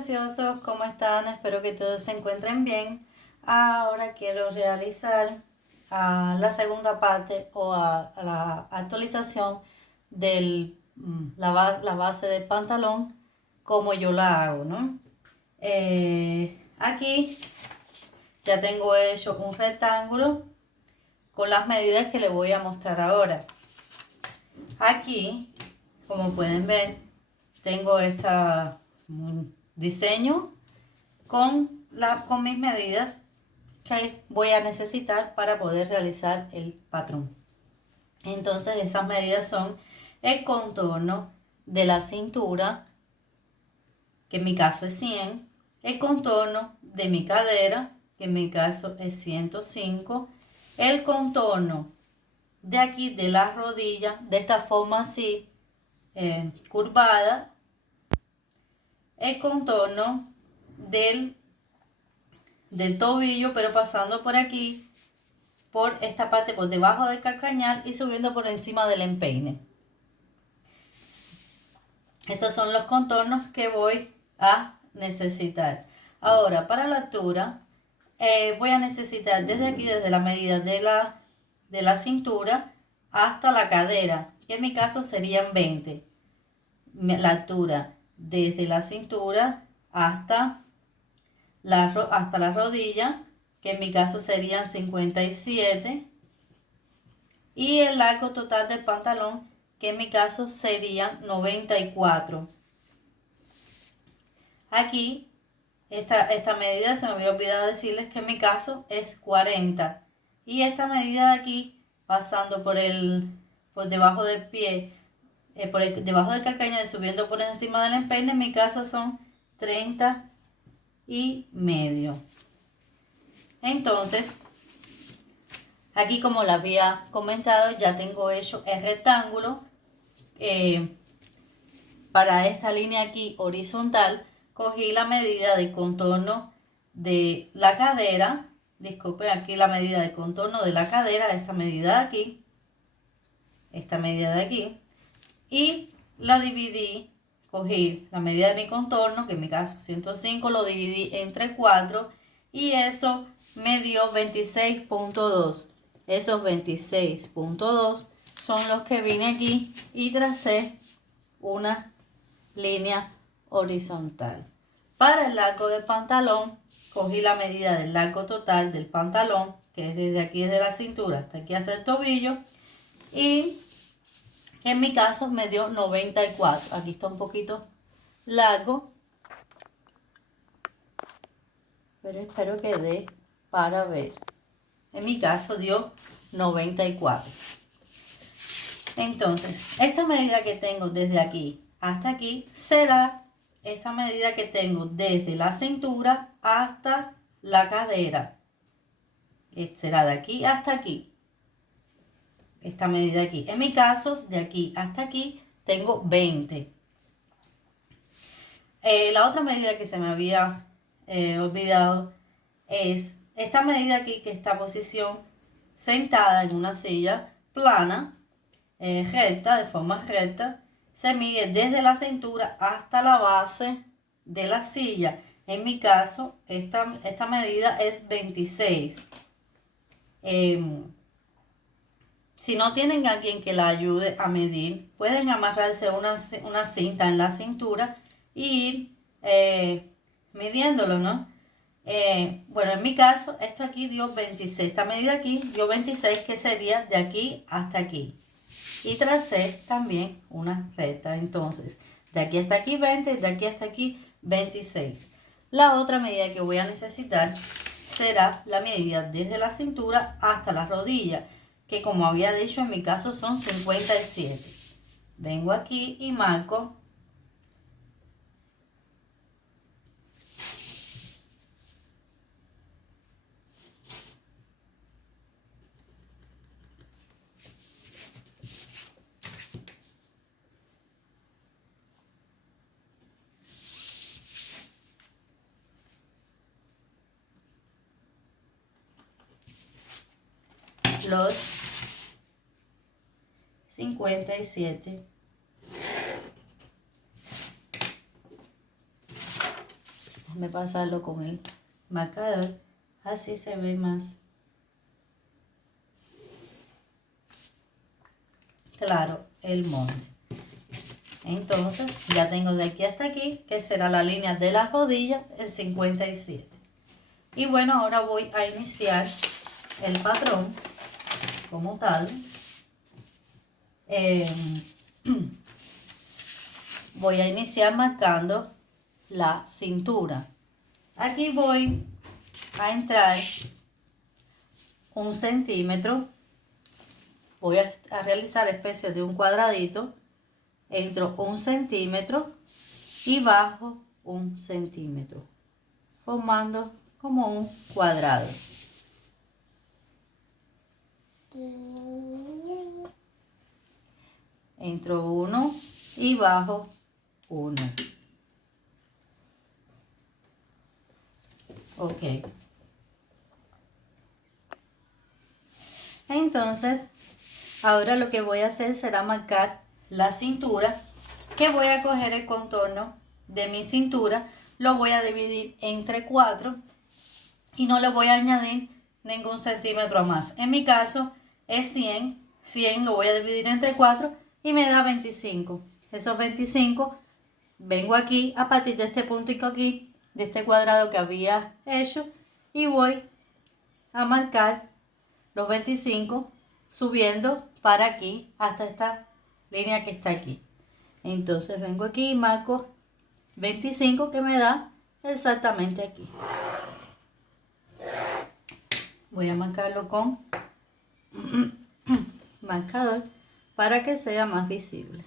preciosos, ¿cómo están? Espero que todos se encuentren bien. Ahora quiero realizar la segunda parte o la actualización de la base del pantalón, como yo la hago, ¿no? Aquí ya tengo hecho un rectángulo con las medidas que les voy a mostrar ahora. Aquí, como pueden ver, tengo diseño con mis medidas que voy a necesitar para poder realizar el patrón. Entonces esas medidas son el contorno de la cintura, que en mi caso es 100, el contorno de mi cadera, que en mi caso es 105, el contorno de aquí de la rodilla, de esta forma así, curvada, el contorno del tobillo, pero pasando por aquí, por esta parte, por debajo del calcañar y subiendo por encima del empeine. Esos son los contornos que voy a necesitar. Ahora, para la altura, voy a necesitar desde aquí, desde la medida de la cintura hasta la cadera, que en mi caso serían 20. La altura desde la cintura hasta la rodilla, que en mi caso serían 57, y el largo total del pantalón, que en mi caso serían 94. Aquí esta medida se me había olvidado decirles que en mi caso es 40, y esta medida de aquí, pasando por debajo del pie, debajo del calcañar, subiendo por encima del empeine, en mi caso son 30 y medio. Entonces, aquí, como lo había comentado, ya tengo hecho el rectángulo. Para esta línea aquí horizontal, cogí la medida de contorno de la cadera. Disculpen, aquí la medida de contorno de la cadera, esta medida de aquí, esta medida de aquí, y la dividí. Cogí la medida de mi contorno, que en mi caso 105, lo dividí entre 4, y eso me dio 26.2. Esos 26.2 son los que vine aquí y tracé una línea horizontal. Para el largo del pantalón, cogí la medida del largo total del pantalón, que es desde aquí, desde la cintura hasta aquí, hasta el tobillo, y en mi caso me dio 94. Aquí está un poquito largo, pero espero que dé para ver. En mi caso dio 94. Entonces, esta medida que tengo desde aquí hasta aquí será esta medida que tengo desde la cintura hasta la cadera. Será de aquí hasta aquí. Esta medida aquí. En mi caso, de aquí hasta aquí, tengo 20. La otra medida que se me había olvidado es esta medida aquí, que esta posición sentada en una silla plana, recta, de forma recta, se mide desde la cintura hasta la base de la silla. En mi caso, esta medida es 26. Si no tienen a alguien que la ayude a medir, pueden amarrarse una cinta en la cintura y ir midiéndolo, ¿no? Bueno, en mi caso, esto aquí dio 26. Esta medida aquí dio 26, que sería de aquí hasta aquí. Y tracé también una recta. Entonces, de aquí hasta aquí 20, de aquí hasta aquí 26. La otra medida que voy a necesitar será la medida desde la cintura hasta la rodilla, que como había dicho, en mi caso son 57. Vengo aquí y marco los 57. Déjame pasarlo con el marcador, así se ve más claro el molde. Entonces ya tengo de aquí hasta aquí, que será la línea de las rodillas, en 57. Y bueno, ahora voy a iniciar el patrón como tal. Voy a iniciar marcando la cintura. Aquí voy a entrar 1 centímetro. Voy a realizar especie de un cuadradito. Entro 1 centímetro y bajo 1 centímetro, formando como un cuadrado. Entro 1 y bajo 1. Ok. Entonces, ahora lo que voy a hacer será marcar la cintura, que voy a coger el contorno de mi cintura, lo voy a dividir entre 4 y no le voy a añadir ningún centímetro más. En mi caso es 100 lo voy a dividir entre 4 y me da 25. Esos 25 vengo aquí a partir de este puntico aquí, de este cuadrado que había hecho, y voy a marcar los 25 subiendo para aquí hasta esta línea que está aquí. Entonces vengo aquí y marco 25, que me da exactamente aquí. Voy a marcarlo con marcador para que sea más visible.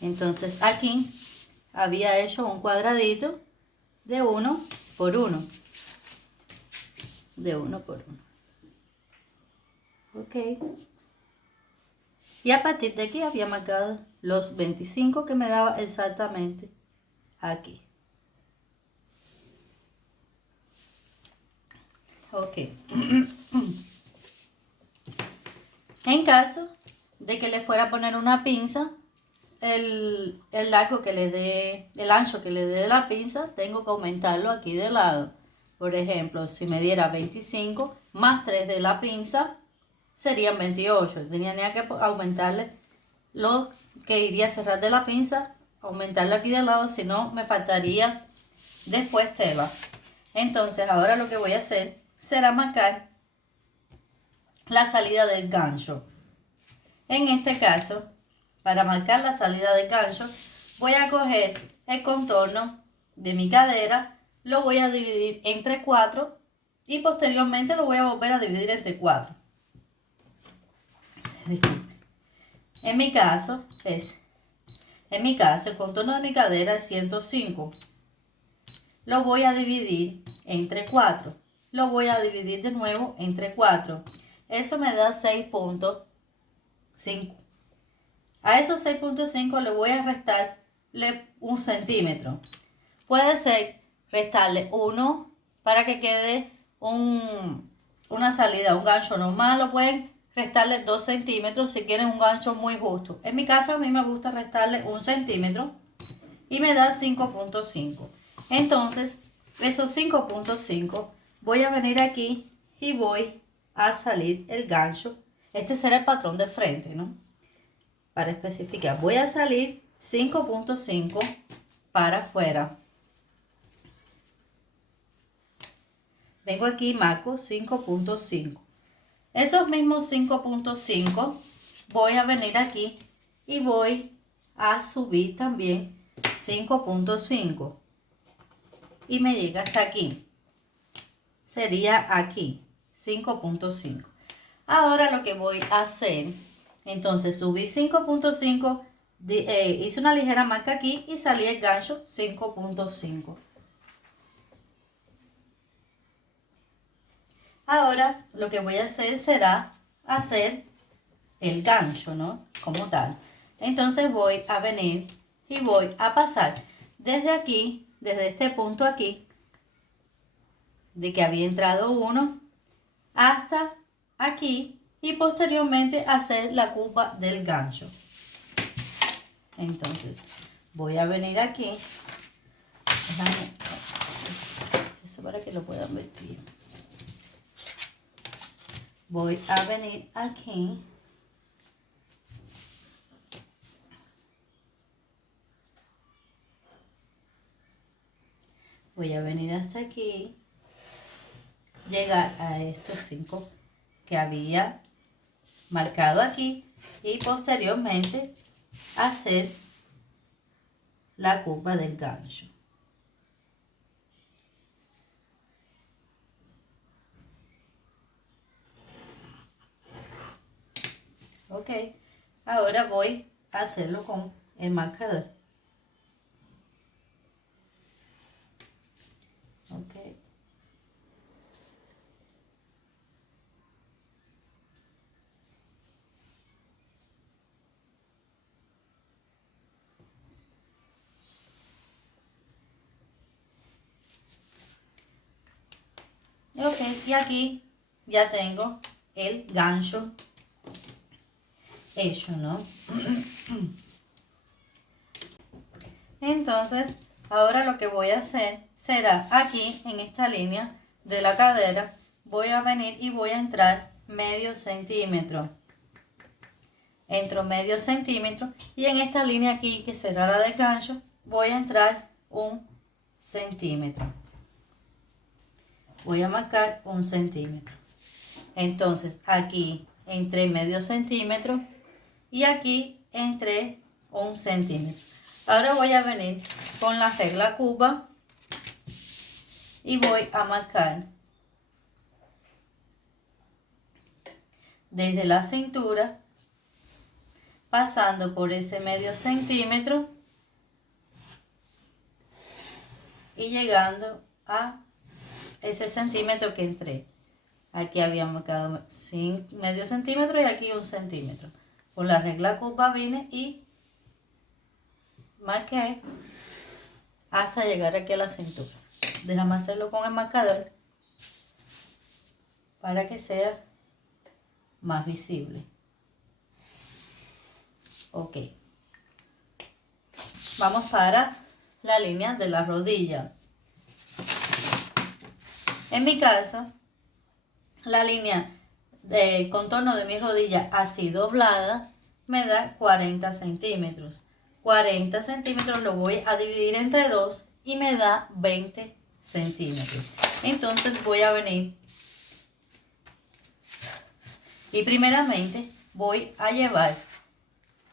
Entonces aquí había hecho un cuadradito de 1 por 1. De 1 por 1. Ok. Y a partir de aquí había marcado los 25, que me daba exactamente aquí. Ok. En caso de que le fuera a poner una pinza, el largo que le dé, el ancho que le dé de la pinza, tengo que aumentarlo aquí de lado. Por ejemplo, si me diera 25 más 3 de la pinza, serían 28. Tenía que aumentarle lo que iría a cerrar de la pinza, aumentarlo aquí de lado, si no me faltaría después tela. Entonces ahora lo que voy a hacer será marcar la salida del gancho. En este caso, para marcar la salida del gancho, voy a coger el contorno de mi cadera, lo voy a dividir entre 4 y posteriormente lo voy a volver a dividir entre 4. En mi caso, el contorno de mi cadera es 105. Lo voy a dividir entre 4. Lo voy a dividir de nuevo entre 4. Eso me da 6.5. A esos 6.5 le voy a restarle 1 centímetro. Puede ser restarle 1 para que quede una salida, un gancho normal. Lo pueden restarle 2 centímetros si quieren un gancho muy justo. En mi caso a mí me gusta restarle 1 centímetro y me da 5.5. Entonces esos 5.5 voy a venir aquí y voy a salir el gancho. Este será el patrón de frente, ¿no? Para especificar, voy a salir 5.5 para afuera. Vengo aquí y marco 5.5. Esos mismos 5.5 voy a venir aquí y voy a subir también 5.5 y me llega hasta aquí. Sería aquí 5.5. Ahora lo que voy a hacer, entonces subí 5.5, hice una ligera marca aquí y salí el gancho 5.5. Ahora lo que voy a hacer será hacer el gancho, ¿no? Como tal. Entonces voy a venir y voy a pasar desde aquí, desde este punto aquí, de que había entrado 1, hasta aquí y posteriormente hacer la curva del gancho. Entonces voy a venir aquí Déjame, eso para que lo puedan ver bien. Voy a venir aquí. Voy a venir hasta aquí. Llegar a estos 5 que había marcado aquí. Y posteriormente hacer la curva del gancho. Ok, ahora voy a hacerlo con el marcador. Ok. Ok, y aquí ya tengo el gancho hecho, ¿no? Entonces, ahora lo que voy a hacer será aquí en esta línea de la cadera, voy a venir y voy a entrar medio centímetro. Entro medio centímetro y en esta línea aquí que será la de gancho, voy a entrar 1 centímetro. Voy a marcar 1 centímetro. Entonces aquí entré medio centímetro y aquí entré 1 centímetro. Ahora voy a venir con la regla curva y voy a marcar desde la cintura, pasando por ese medio centímetro y llegando a ese centímetro que entré. Aquí había marcado medio centímetro y aquí 1 centímetro. Con la regla curva vine y marqué hasta llegar aquí a la cintura. Déjame hacerlo con el marcador para que sea más visible. Ok. Vamos para la línea de la rodilla. En mi caso, la línea de contorno de mi rodilla así doblada me da 40 centímetros. 40 centímetros lo voy a dividir entre 2 y me da 20 centímetros. Entonces voy a venir y primeramente voy a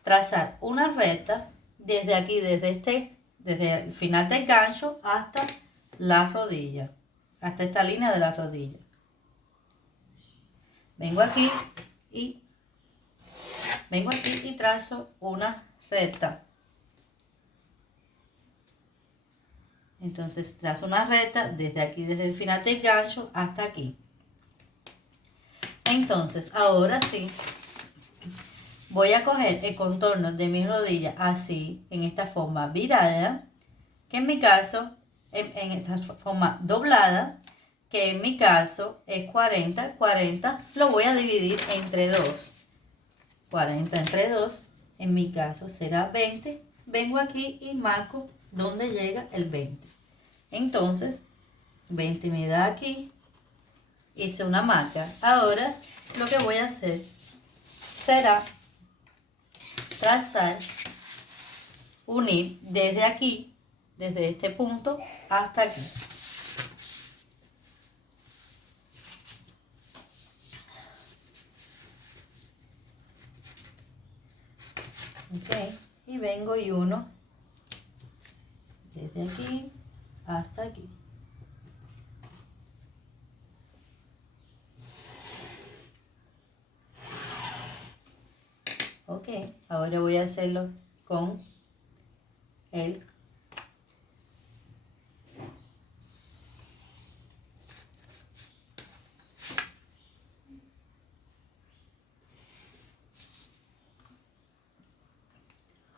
trazar una recta desde aquí, desde el final del gancho hasta la rodilla, hasta esta línea de la rodilla. Vengo aquí y trazo una recta. Entonces trazo una recta desde aquí, desde el final del gancho hasta aquí. Entonces, ahora sí, voy a coger el contorno de mi rodilla así, en esta forma virada, que en mi caso, en esta forma doblada, que en mi caso es 40, 40, lo voy a dividir entre 2. 40 entre 2, en mi caso será 20. Vengo aquí y marco donde llega el 20. Entonces, 20 me da aquí, hice una marca. Ahora lo que voy a hacer será trazar, unir desde aquí, desde este punto hasta aquí. Ok, y vengo y uno desde aquí hasta aquí. Ok, ahora voy a hacerlo con el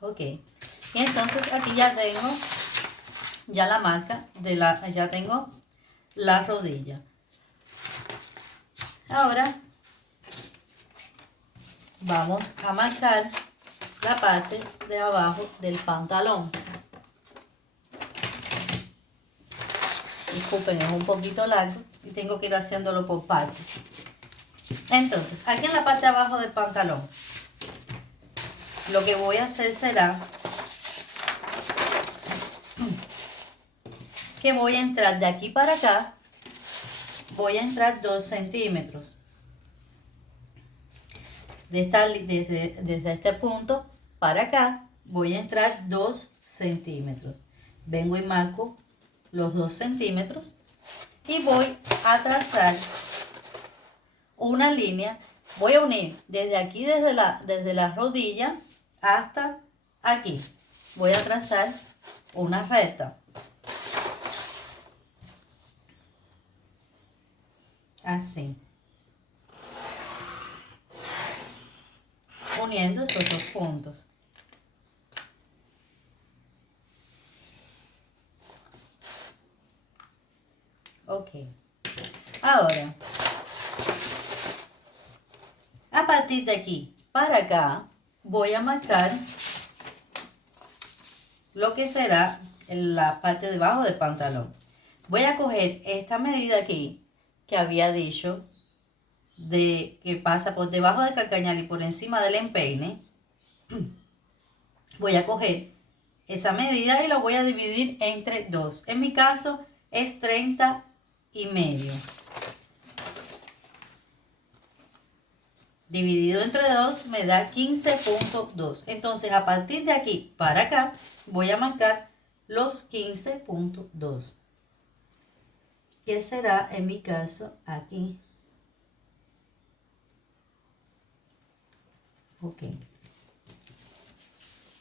ok, y entonces aquí ya tengo la marca ya tengo la rodilla. Ahora vamos a marcar la parte de abajo del pantalón. Disculpen, es un poquito largo y tengo que ir haciéndolo por partes. Entonces, aquí en la parte de abajo del pantalón, lo que voy a hacer será que voy a entrar de aquí para acá, voy a entrar 2 centímetros. Desde este punto para acá, voy a entrar 2 centímetros. Vengo y marco los 2 centímetros y voy a trazar una línea. Voy a unir desde aquí, desde la rodilla hasta aquí. Voy a trazar una recta. Así. Uniendo esos 2 puntos. Ok. Ahora, a partir de aquí para acá, voy a marcar lo que será la parte de abajo del pantalón. Voy a coger esta medida aquí que había dicho, de que pasa por debajo del calcañar y por encima del empeine. Voy a coger esa medida y la voy a dividir entre 2. En mi caso es 30 y medio. Dividido entre 2 me da 15.2. Entonces a partir de aquí para acá voy a marcar los 15.2. Que será en mi caso aquí. Ok.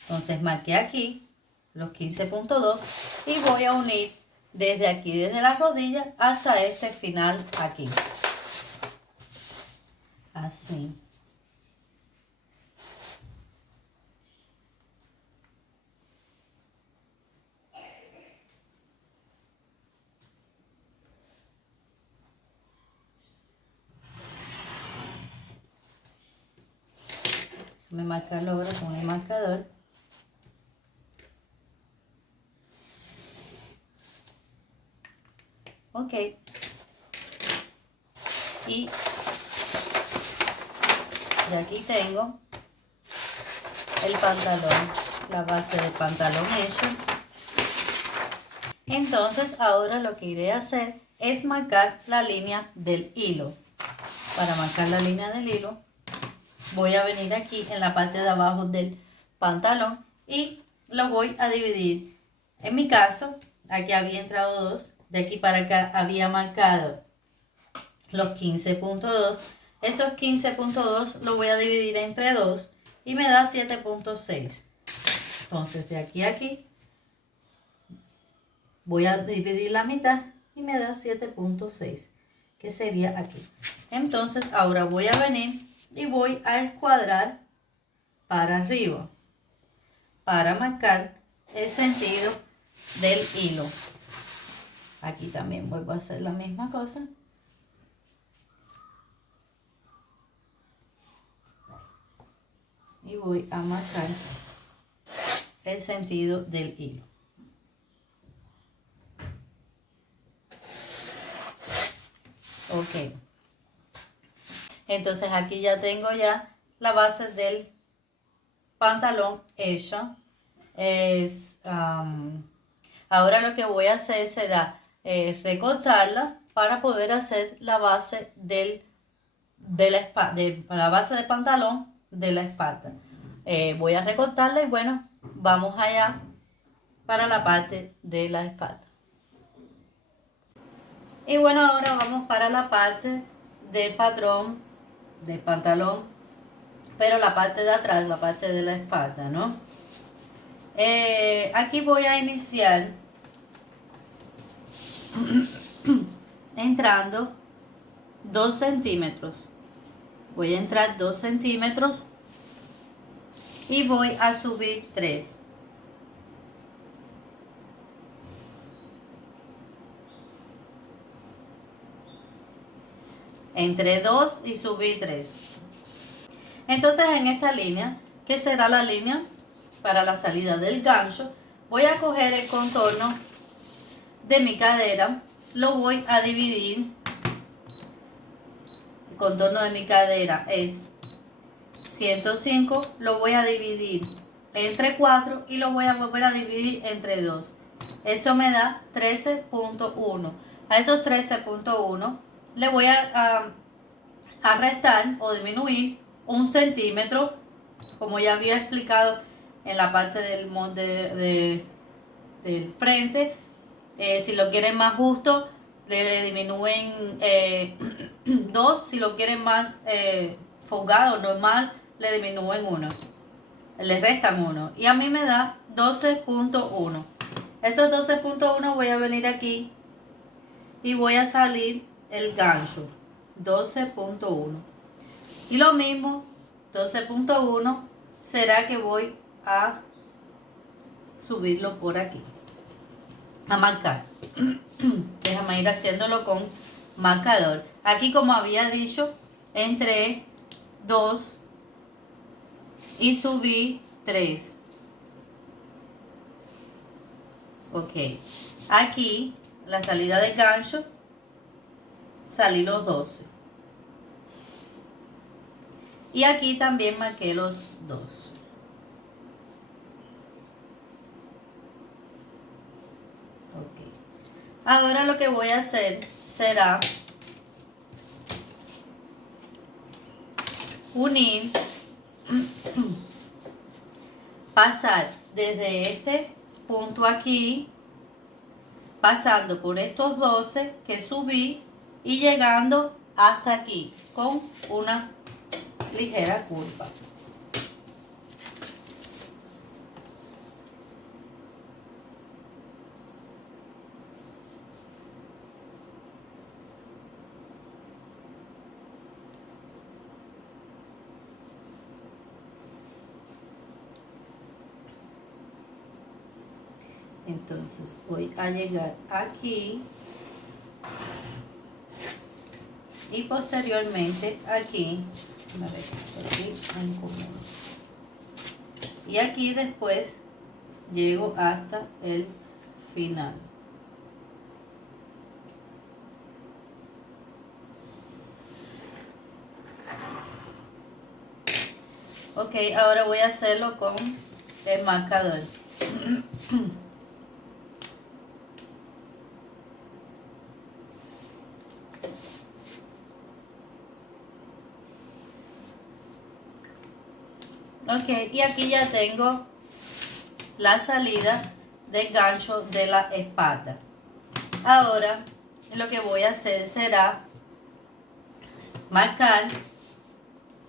Entonces marqué aquí los 15.2 y voy a unir desde aquí, desde la rodilla hasta este final aquí. Así. Me marcarlo ahora con el marcador. Ok. Y aquí tengo el pantalón, la base del pantalón hecho. Entonces ahora lo que iré a hacer es marcar la línea del hilo. Para marcar la línea del hilo voy a venir aquí en la parte de abajo del pantalón y lo voy a dividir. En mi caso, aquí había entrado 2, de aquí para acá había marcado los 15.2. Esos 15.2 lo voy a dividir entre 2 y me da 7.6. Entonces de aquí a aquí voy a dividir la mitad y me da 7.6, que sería aquí. Entonces ahora voy a venir y voy a escuadrar para arriba para marcar el sentido del hilo. Aquí también vuelvo a hacer la misma cosa. Y voy a marcar el sentido del hilo. Ok. Entonces aquí ya tengo ya la base del pantalón hecha. Ahora lo que voy a hacer será recortarla para poder hacer la base la base del pantalón de la espalda. Voy a recortarla y bueno, vamos allá para la parte de la espalda. Y bueno, ahora vamos para la parte del patrón del pantalón, pero la parte de atrás, la parte de la espalda, ¿no? Aquí voy a iniciar entrando 2 centímetros. Voy a entrar 2 centímetros y voy a subir 3. Entre 2 y subí 3. Entonces en esta línea, que será la línea para la salida del gancho, voy a coger el contorno de mi cadera lo voy a dividir. El contorno de mi cadera es 105, lo voy a dividir entre 4 y lo voy a volver a dividir entre 2. Eso me da 13.1. A esos 13.1 le voy a restar o disminuir 1 centímetro, como ya había explicado en la parte del molde del frente. Si lo quieren más justo, le disminúen 2. Si lo quieren más folgado, normal, le disminúen 1. Le restan 1. Y a mí me da 12.1. Esos 12.1 voy a venir aquí y voy a salir el gancho. 12.1. Y lo mismo, 12.1 será que voy a subirlo por aquí. A marcar. Déjame ir haciéndolo con marcador. Aquí, como había dicho, entré 2 y subí 3. Ok. Aquí, la salida del gancho, salí los 12. Y aquí también marqué los 2. Ahora lo que voy a hacer será unir, pasar desde este punto aquí, pasando por estos 12 que subí y llegando hasta aquí con una ligera curva. Entonces voy a llegar aquí y posteriormente aquí, y aquí después llego hasta el final. Ok, ahora voy a hacerlo con el marcador. Ok, y aquí ya tengo la salida del gancho de la espalda. Ahora lo que voy a hacer será marcar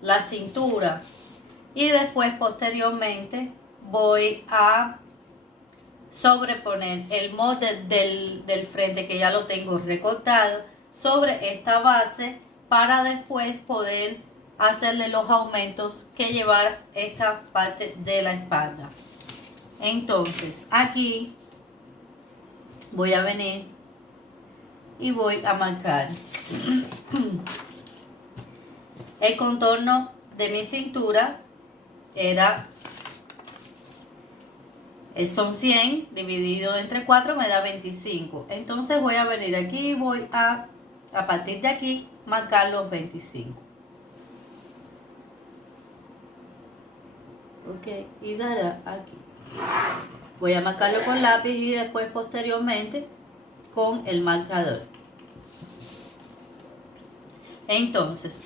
la cintura y después posteriormente voy a sobreponer el molde del frente, que ya lo tengo recortado, sobre esta base para después poder hacerle los aumentos que llevar esta parte de la espalda. Entonces aquí voy a venir y voy a marcar el contorno de mi cintura. Son 100 dividido entre 4 me da 25. Entonces voy a venir aquí y voy a partir de aquí marcar los 25. Ok, y dará aquí. Voy a marcarlo con lápiz y después posteriormente con el marcador. Entonces,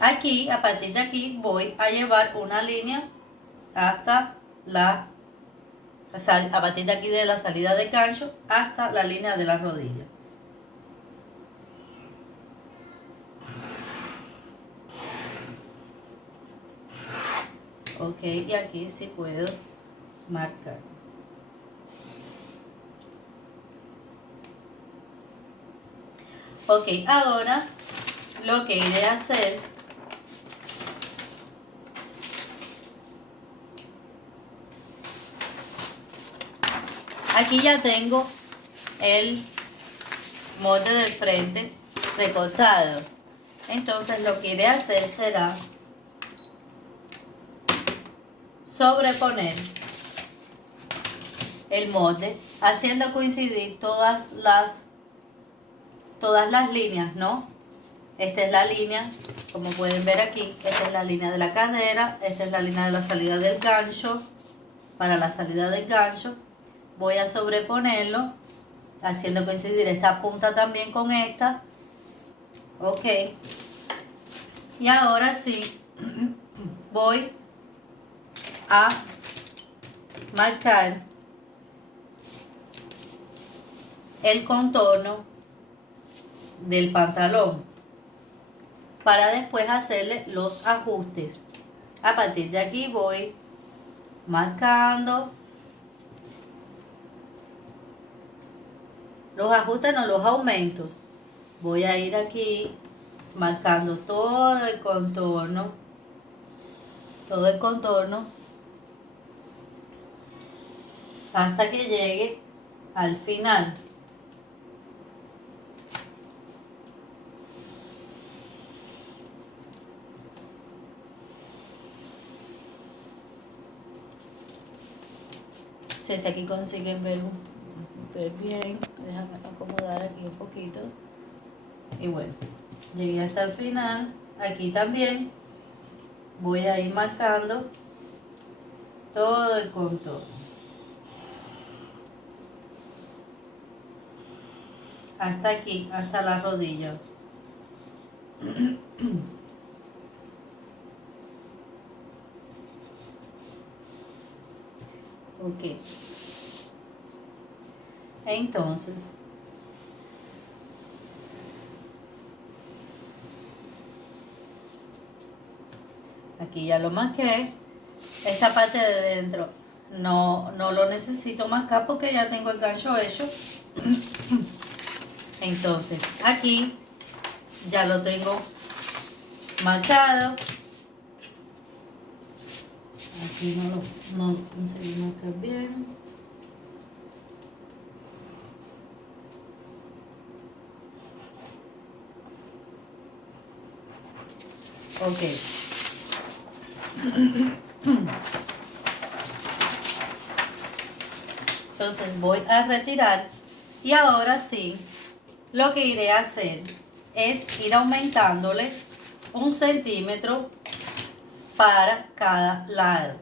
aquí, a partir de aquí, voy a llevar una línea hasta a partir de aquí de la salida de gancho hasta la línea de la rodilla. Ok, y aquí sí puedo marcar. Ok, ahora lo que iré a hacer aquí ya tengo el molde del frente recortado. Entonces lo que iré a hacer será sobreponer el molde, haciendo coincidir todas las líneas, ¿no? Esta es la línea, como pueden ver aquí, esta es la línea de la cadera, esta es la línea de la salida del gancho. Para la salida del gancho voy a sobreponerlo, haciendo coincidir esta punta también con esta. Ok. Y ahora sí, voy a marcar el contorno del pantalón para después hacerle los ajustes. A partir de aquí voy marcando los ajustes, no los aumentos. Voy a ir aquí marcando todo el contorno hasta que llegue al final. Si aquí consiguen ver bien, déjame acomodar aquí un poquito. Y bueno, llegué hasta el final. Aquí también voy a ir marcando todo el contorno hasta aquí, hasta la rodilla. Ok. Entonces, aquí ya lo marqué. Esta parte de dentro no lo necesito marcar porque ya tengo el gancho hecho. Entonces, aquí ya lo tengo marcado. Aquí no conseguí marcar bien. Ok. Entonces voy a retirar y ahora sí, lo que iré a hacer es ir aumentándole 1 centímetro para cada lado.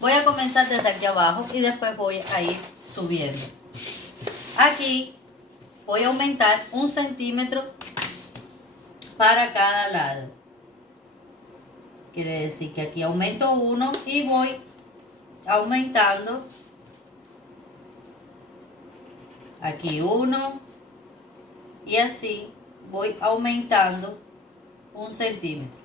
Voy a comenzar desde aquí abajo y después voy a ir subiendo. Aquí voy a aumentar 1 centímetro para cada lado. Quiere decir que aquí aumento 1 y voy aumentando aquí 1 y así voy aumentando 1 centímetro.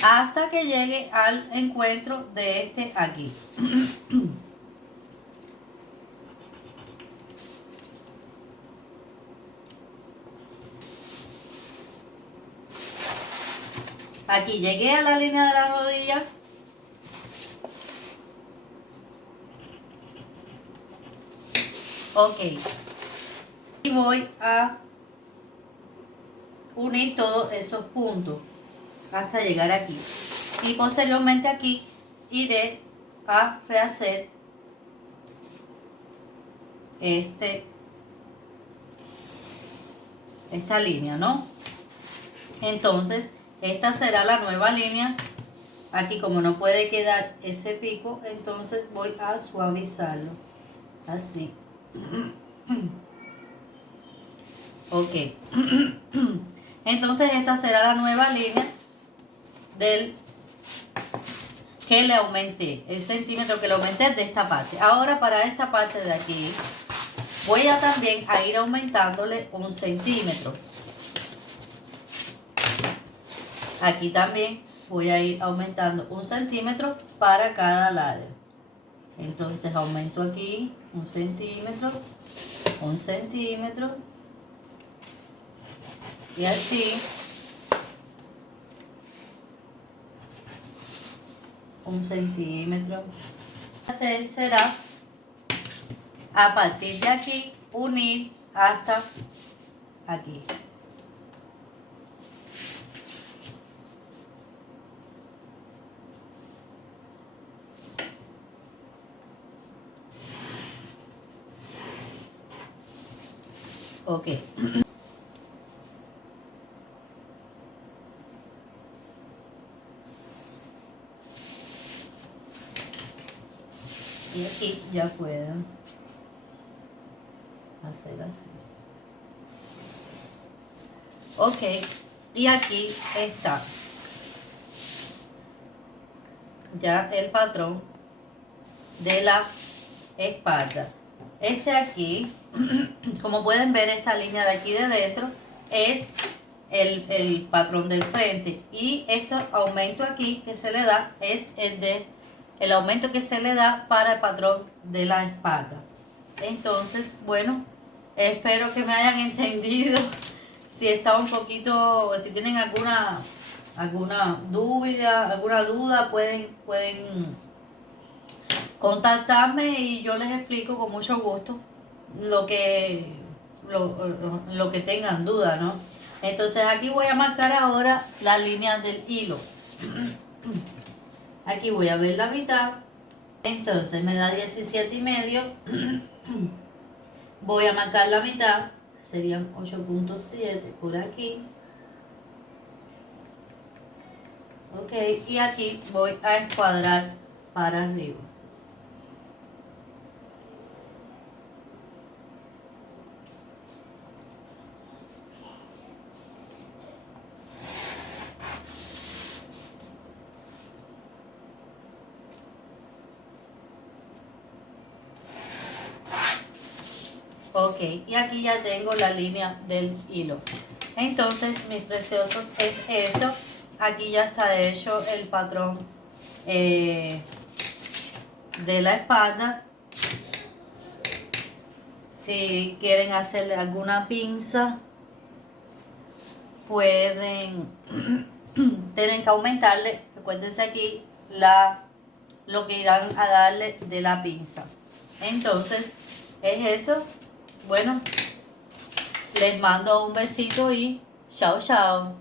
Hasta que llegue al encuentro de este aquí. Aquí llegué a la línea de la rodilla. Ok. Y voy a unir todos esos puntos hasta llegar aquí. Y posteriormente aquí iré a rehacer esta línea, ¿no? Entonces, esta será la nueva línea. Aquí como no puede quedar ese pico, entonces voy a suavizarlo. Así. Ok. Entonces esta será la nueva línea del que le aumenté, el centímetro que le aumenté de esta parte. Ahora para esta parte de aquí voy a también a ir aumentándole 1 centímetro. Aquí también voy a ir aumentando 1 centímetro para cada lado. Entonces aumento aquí 1 centímetro, 1 centímetro y así 1 centímetro. Hacer será a partir de aquí unir hasta aquí. Ok. Y aquí ya pueden hacer así. Ok. Y aquí está ya el patrón de la espalda. Este aquí, como pueden ver, esta línea de aquí de dentro es el patrón del frente, y este aumento aquí que se le da es el aumento que se le da para el patrón de la espalda. Entonces, bueno, espero que me hayan entendido. Si está un poquito, si tienen alguna duda, pueden contactarme y yo les explico con mucho gusto lo que tengan duda, ¿no? Entonces aquí voy a marcar ahora la línea del hilo. Aquí voy a ver la mitad. Entonces me da 17,5. Voy a marcar la mitad. Serían 8,7 por aquí. Ok, y aquí voy a escuadrar para arriba. Ok, y aquí ya tengo la línea del hilo. Entonces, mis preciosos, es eso. Aquí ya está hecho el patrón de la espalda. Si quieren hacerle alguna pinza, pueden, tienen que aumentarle, recuérdense aquí, lo que irán a darle de la pinza. Entonces, es eso. Bueno, les mando un besito y chao, chao.